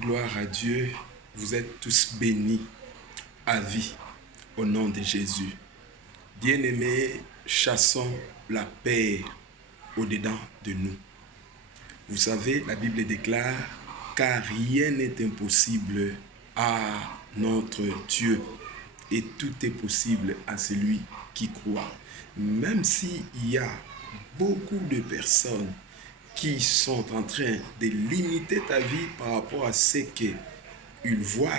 Gloire à Dieu, vous êtes tous bénis à vie au nom de Jésus. Bien-aimés, chassons la paix au-dedans de nous. Vous savez, la Bible déclare, car rien n'est impossible à notre Dieu et tout est possible à celui qui croit. Même s'il y a beaucoup de personnes qui sont en train de limiter ta vie par rapport à ce qu'ils voient,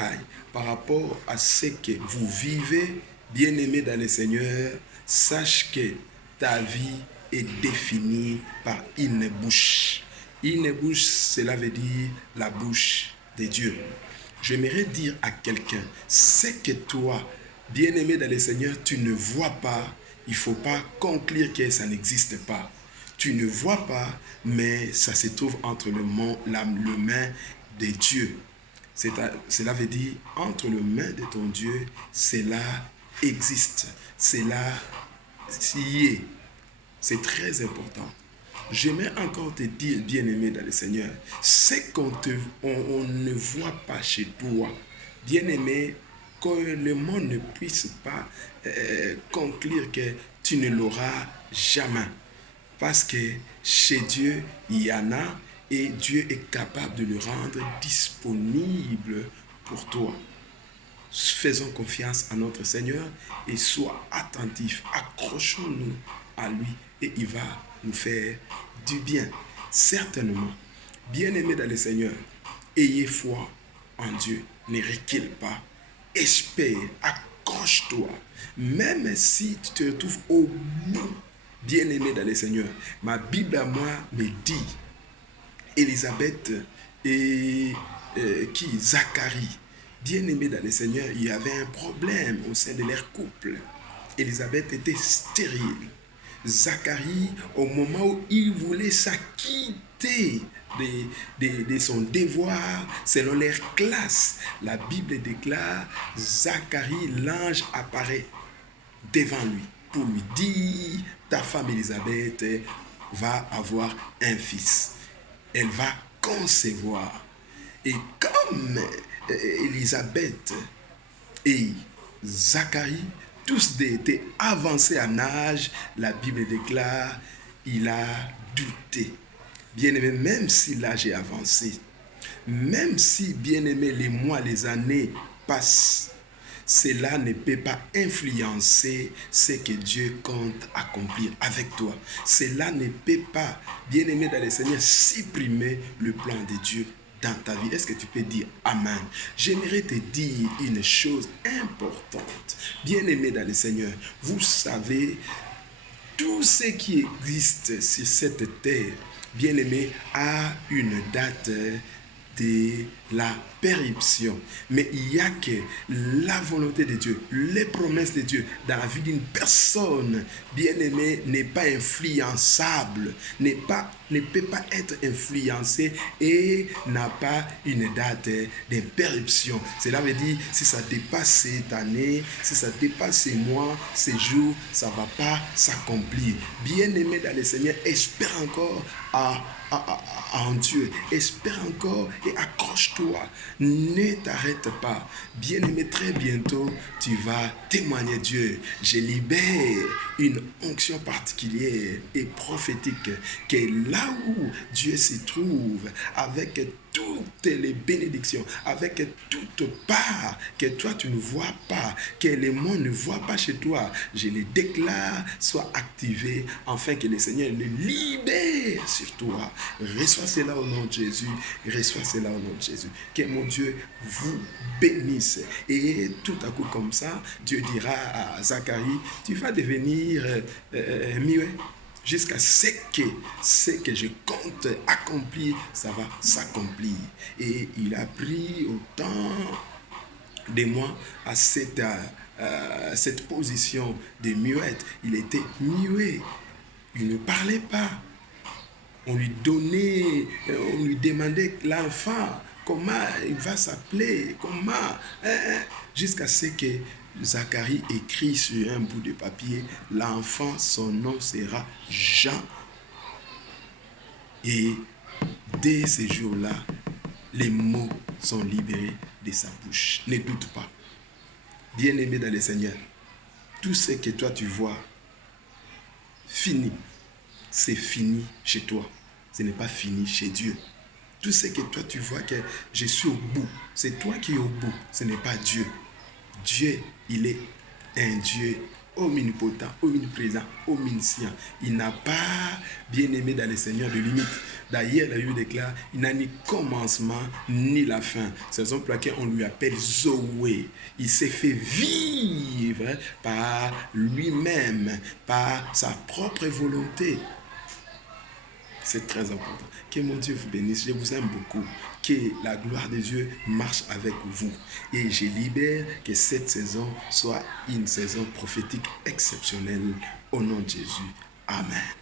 par rapport à ce que vous vivez, bien-aimé dans le Seigneur, sache que ta vie est définie par une bouche. Une bouche, cela veut dire la bouche de Dieu. J'aimerais dire à quelqu'un, c'est que toi, bien-aimé dans le Seigneur, tu ne vois pas, il ne faut pas conclure que ça n'existe pas. Tu ne vois pas, mais ça se trouve entre le main de Dieu. Cela veut dire, entre les mains de ton Dieu, cela existe. Cela y est. C'est très important. J'aimerais encore te dire, bien-aimé dans le Seigneur, c'est qu'on ne voit pas chez toi, bien-aimé, que le monde ne puisse pas conclure que tu ne l'auras jamais. Parce que chez Dieu, il y en a et Dieu est capable de le rendre disponible pour toi. Faisons confiance à notre Seigneur et sois attentifs. Accrochons-nous à lui et il va nous faire du bien. Certainement, bien-aimés dans le Seigneur, ayez foi en Dieu. Ne recule pas. Espère, accroche-toi. Même si tu te retrouves au bout, bien-aimé dans le Seigneur, ma Bible à moi me dit, Élisabeth et Zacharie, bien-aimés dans le Seigneur, il y avait un problème au sein de leur couple. Élisabeth était stérile. Zacharie, au moment où il voulait s'acquitter de son devoir selon leur classe, la Bible déclare, Zacharie, l'ange apparaît devant lui pour lui dire, ta femme Élisabeth va avoir un fils. Elle va concevoir. Et comme Élisabeth et Zacharie, tous étaient avancés en âge, la Bible déclare, il a douté. Bien-aimé, même si l'âge est avancé, même si, bien-aimé, les mois, les années passent, cela ne peut pas influencer ce que Dieu compte accomplir avec toi. Cela ne peut pas, bien-aimé dans le Seigneur, supprimer le plan de Dieu dans ta vie. Est-ce que tu peux dire Amen? J'aimerais te dire une chose importante. Bien-aimé dans le Seigneur, vous savez, tout ce qui existe sur cette terre, bien-aimé, a une date de la péremption. Mais il n'y a que la volonté de Dieu, les promesses de Dieu dans la vie d'une personne bien-aimée n'est pas influençable, ne peut pas être influencé et n'a pas une date de péremption. Cela veut dire, si ça dépasse cette année, si ça dépasse ces mois, ces jours, ça ne va pas s'accomplir. Bien-aimé dans le Seigneur, espère encore en Dieu. Espère encore et accroche-toi. Ne t'arrête pas. Bien-aimé, très bientôt, tu vas témoigner Dieu. Je libère une onction particulière et prophétique que là où Dieu se trouve, avec toutes les bénédictions, avec toute part que toi tu ne vois pas, que le monde ne voit pas chez toi, je les déclare, soit activé, afin que le Seigneur le libère sur toi. Reçois cela au nom de Jésus, reçois cela au nom de Jésus. Que mon Dieu vous bénisse. Et tout à coup comme ça, Dieu dira à Zacharie, tu vas devenir muet. Jusqu'à ce que je compte accomplir, ça va s'accomplir. Et il a pris autant de mois à cette position de muette. Il était muet. Il ne parlait pas. On lui demandait l'enfant, comment il va s'appeler, comment, jusqu'à ce que Zacharie écrit sur un bout de papier, l'enfant, son nom sera Jean. Et dès ce jour-là, les mots sont libérés de sa bouche. Ne doute pas. Bien-aimé dans le Seigneur, tout ce que toi tu vois, fini, c'est fini chez toi. Ce n'est pas fini chez Dieu. Tout ce que toi tu vois que je suis au bout, c'est toi qui es au bout, ce n'est pas Dieu. Dieu, il est un Dieu omnipotent, omniprésent, omniscient. Il n'a pas, bien aimé dans le Seigneur, de limite. D'ailleurs, la Bible déclare, il n'a ni commencement ni la fin. C'est la raison pour laquelle on lui appelle Zoé. Il s'est fait vivre par lui-même, par sa propre volonté. C'est très important. Que mon Dieu vous bénisse. Je vous aime beaucoup. Que la gloire de Dieu marche avec vous. Et je libère que cette saison soit une saison prophétique exceptionnelle. Au nom de Jésus. Amen.